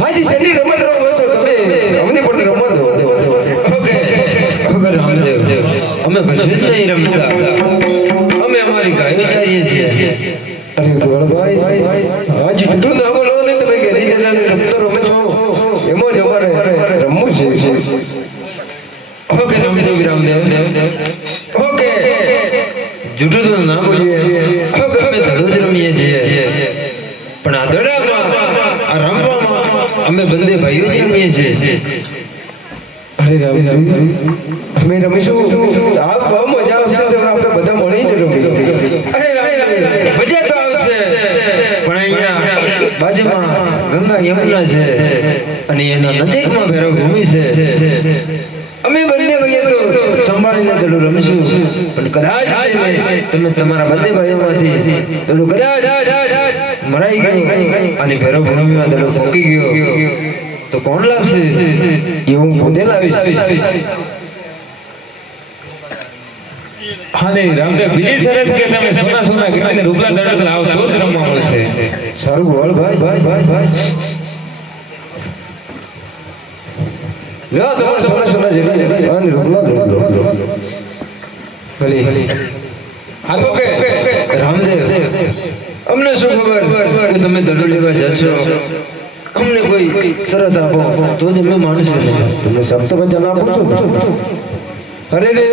હાજી શેની રમત રમો છો તમે? અમને પણ રમત ઓકે ઓકે રામદેવ અમે કશું જ નહીં રમતા, અમે અમારી ગાયો ચારીએ છીએ. અરે ગોળભાઈ હાજી જૂઠું ના બોલો ને, તમે ઘેરી જઈને રમતો રમો છો એમાં જ અમારે રમવું છે. ઓકે રામદેવ ઓકે જૂઠું તો ના બોલીએ. ઓકે અમે ધડું જ રમીએ છીએ, પણ આ દડામાં આ રમવામાં અમે બંને ભાઈઓ જ રમીએ છીએ. અરે અમે રમીશું, આ બહુ મજા આવશે. આપણે બધા મળીને રમીએ. મજા તો આવશે, પણ અહીંયા બાજુમાં ગંગા યમુના છે અને એના નજીકમાં ભૈરવ ભૂમિ છે. અમે બંને ભાઈઓ તો સંભાળીને દડું રમીશું, પણ કદાચ તમે તમારા બંને ભાઈઓમાંથી દડું કદાચ મરાઈ ગયું અને ભૈરવ ભૂમિમાં દડો પોકી ગયો તો કોણ લાવશે? એ હું પોતે લાવીશ. હા નહીં રામદેવ, બીજી શરત કે તમે સોના કરીને રૂપલા દડો લાવો તો જ રમવા મળશે. સારું બોલ ભાઈ. લ્યો તમારે સોના જેટલા અને રૂપલા ભલે. હા તો કે રામદેવ અમને શું ખબર કે તમે દડો લેવા જશો? અમને કોઈ શરત આપો તો જ અમે માનીશું. તમે સપ્ત વચન આપો છો? અરે રે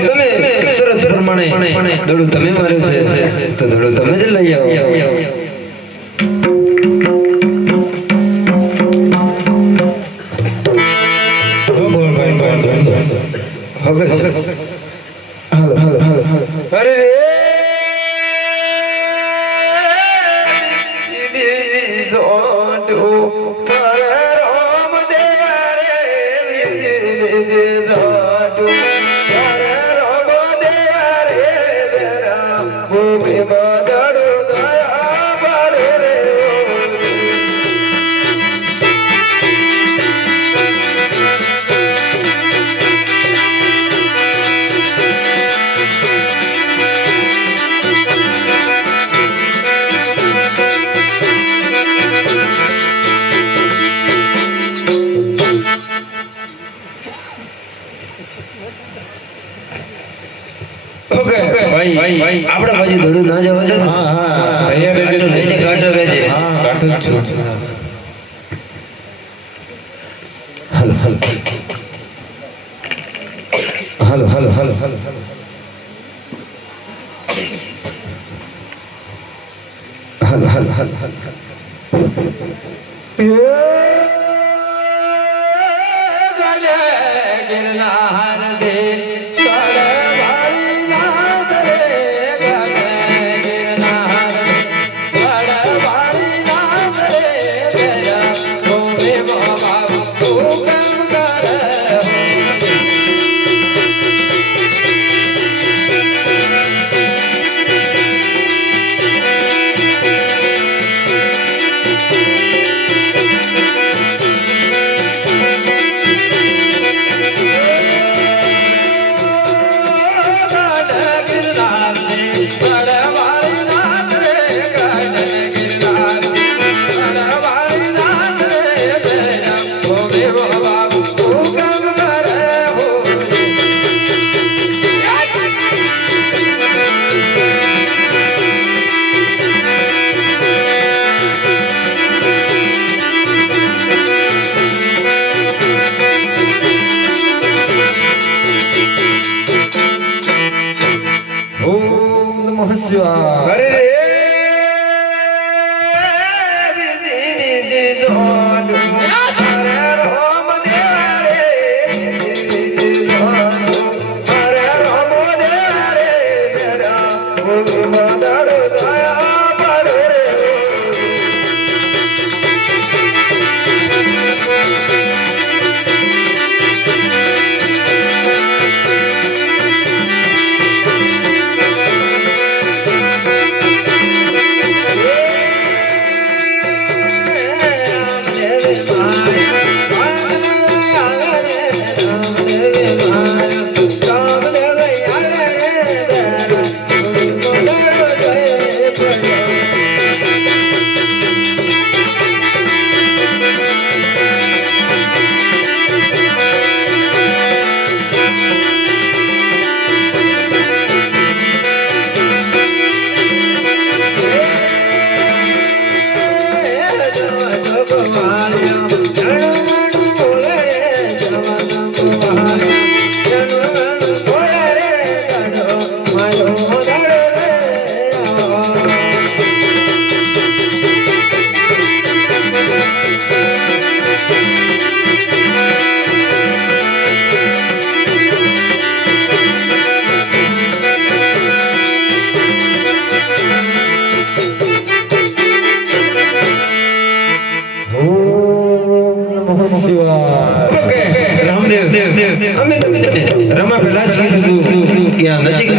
તમે શરત પ્રમાણે દડું તમે માર્યું છે તો દડું તમે જ લઈ આવો હવે અરે રે ભાઈ આપણે બાજુ દડું ના જવા દે હા તૈયાર રહેજો રહેજે કાઢો રહેજે હા કાઢું જ છું હાલો હાલો હાલો હાલો હાલો હાલો હાલો અરે રે અમે રમા પેલા જ કીધું કે આ નજીક